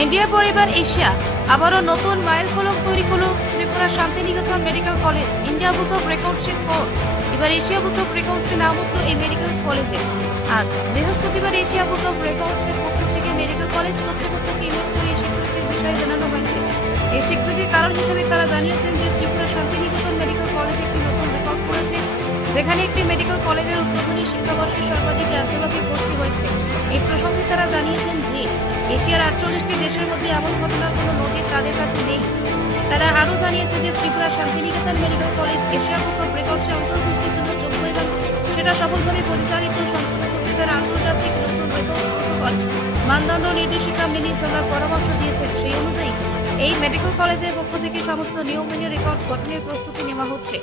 India পরিবার Asia, আবারও নতুন মাইল ফলক তৈরি করল Tripura Santiniketan medical college, India book of রেকর্ডসের পর এবার এশিয়া বুক অফ রেকর্ডসে নাম উঠল এই মেডিকেল কলেজে। আজ বৃহস্পতিবার এশিয়া বুক অফ রেকর্ডসের পক্ষ থেকে মেডিকেল কলেজ কর্তৃপক্ষকে ইমেল করে এই স্বীকৃতির বিষয়ে জানানো হয়েছে? এই স্বীকৃতির কারণ হিসেবে তারা জানিয়েছেন যে ত্রিপুরা শান্তিনিকেতন মেডিকেল কলেজ একটি নতুন রেকর্ড করেছে, যেখানে একটি মেডিকেল কলেজের উদ্বোধনী শিক্ষাবর্ষে সর্বাধিক রাজ্যব্যাপী ভর্তি হয়েছে। এই প্রসঙ্গে এশিয়ার আটচল্লিশটি দেশের মধ্যে এমন ঘটনার কোনো নজির তাদের কাছে নেই। তারা আরও জানিয়েছে যে Tripura Santiniketan medical college Asia book of অন্তর্ভুক্তির জন্য যোগ্য এবং সেটা সফলভাবে পরিচালিত সম্পূর্ণ করতে তারা আন্তর্জাতিক নতুন প্রোটোকল, মানদণ্ড নির্দেশিকা মেনে চলার পরামর্শ দিয়েছেন। সেই অনুযায়ী, এই মেডিকেল কলেজের পক্ষ থেকে সমস্ত নিয়ম মেনে রেকর্ড গঠনের প্রস্তুতি নেওয়া হচ্ছে।